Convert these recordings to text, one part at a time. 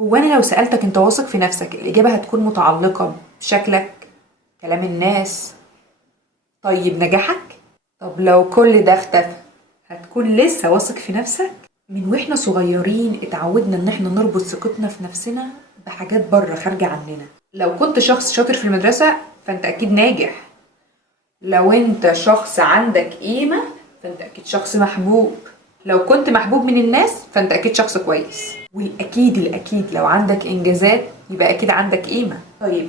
هو انا لو سألتك انت واثق في نفسك، الإجابة هتكون متعلقة بشكلك، كلام الناس، طيب نجاحك؟ طب لو كل ده اختفى هتكون لسه واثق في نفسك؟ من واحنا صغيرين اتعودنا ان احنا نربط ثقتنا في نفسنا بحاجات بره خارجة عننا. لو كنت شخص شاطر في المدرسة فانت اكيد ناجح، لو انت شخص عندك قيمة فانت اكيد شخص محبوب، لو كنت محبوب من الناس فانت اكيد شخص كويس، والاكيد الاكيد لو عندك انجازات يبقى اكيد عندك قيمة. طيب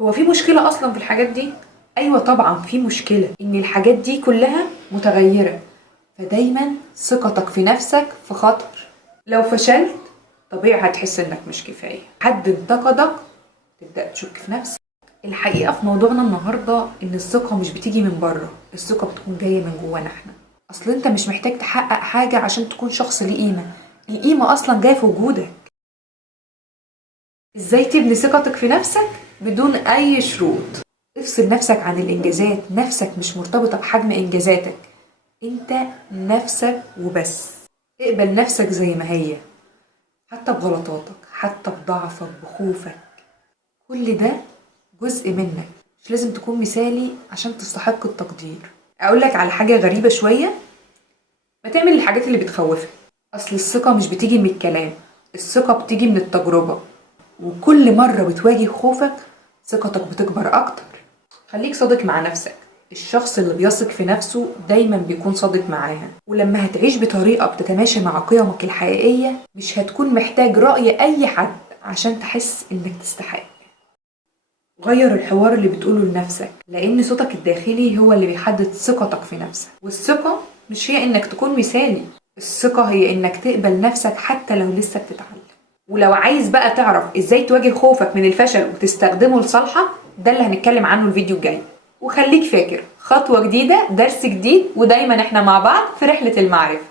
هو في مشكلة اصلا في الحاجات دي؟ ايوه طبعا في مشكلة، ان الحاجات دي كلها متغيرة، فدايما ثقتك في نفسك في خطر. لو فشلت طبيعي هتحس انك مش كفاية، حد انتقدك تبدأ تشك في نفسك. الحقيقة في موضوعنا النهاردة ان الثقة مش بتيجي من بره، الثقة بتكون جاية من جوانا احنا. اصل انت مش محتاج تحقق حاجة عشان تكون شخص ليه قيمة، القيمة اصلا جاية في وجودك. ازاي تبني ثقتك في نفسك بدون اي شروط؟ افصل نفسك عن الانجازات، نفسك مش مرتبطة بحجم انجازاتك، انت نفسك وبس. اقبل نفسك زي ما هي، حتى بغلطاتك، حتى بضعفك، بخوفك، كل ده جزء منك. مش لازم تكون مثالي عشان تستحق التقدير. اقولك على حاجة غريبة شوية، ما تعمل الحاجات اللي بتخوفك. اصل الثقة مش بتيجي من الكلام، الثقة بتيجي من التجربة، وكل مرة بتواجه خوفك ثقتك بتكبر اكتر. خليك صادق مع نفسك، الشخص اللي بيثق في نفسه دايما بيكون صادق معاها، ولما هتعيش بطريقة بتتماشى مع قيمك الحقيقية مش هتكون محتاج رأي أي حد عشان تحس إنك تستحق. غير الحوار اللي بتقوله لنفسك، لأن صوتك الداخلي هو اللي بيحدد ثقتك في نفسك. والثقة مش هي إنك تكون مثالي، الثقة هي إنك تقبل نفسك حتى لو لسه بتتعلم. ولو عايز بقى تعرف إزاي تواجه خوفك من الفشل وتستخدمه لصالحك، ده اللي هنتكلم عنه الفيديو الجاي. وخليك فاكر، خطوة جديدة درس جديد، ودايما احنا مع بعض في رحلة المعرفة.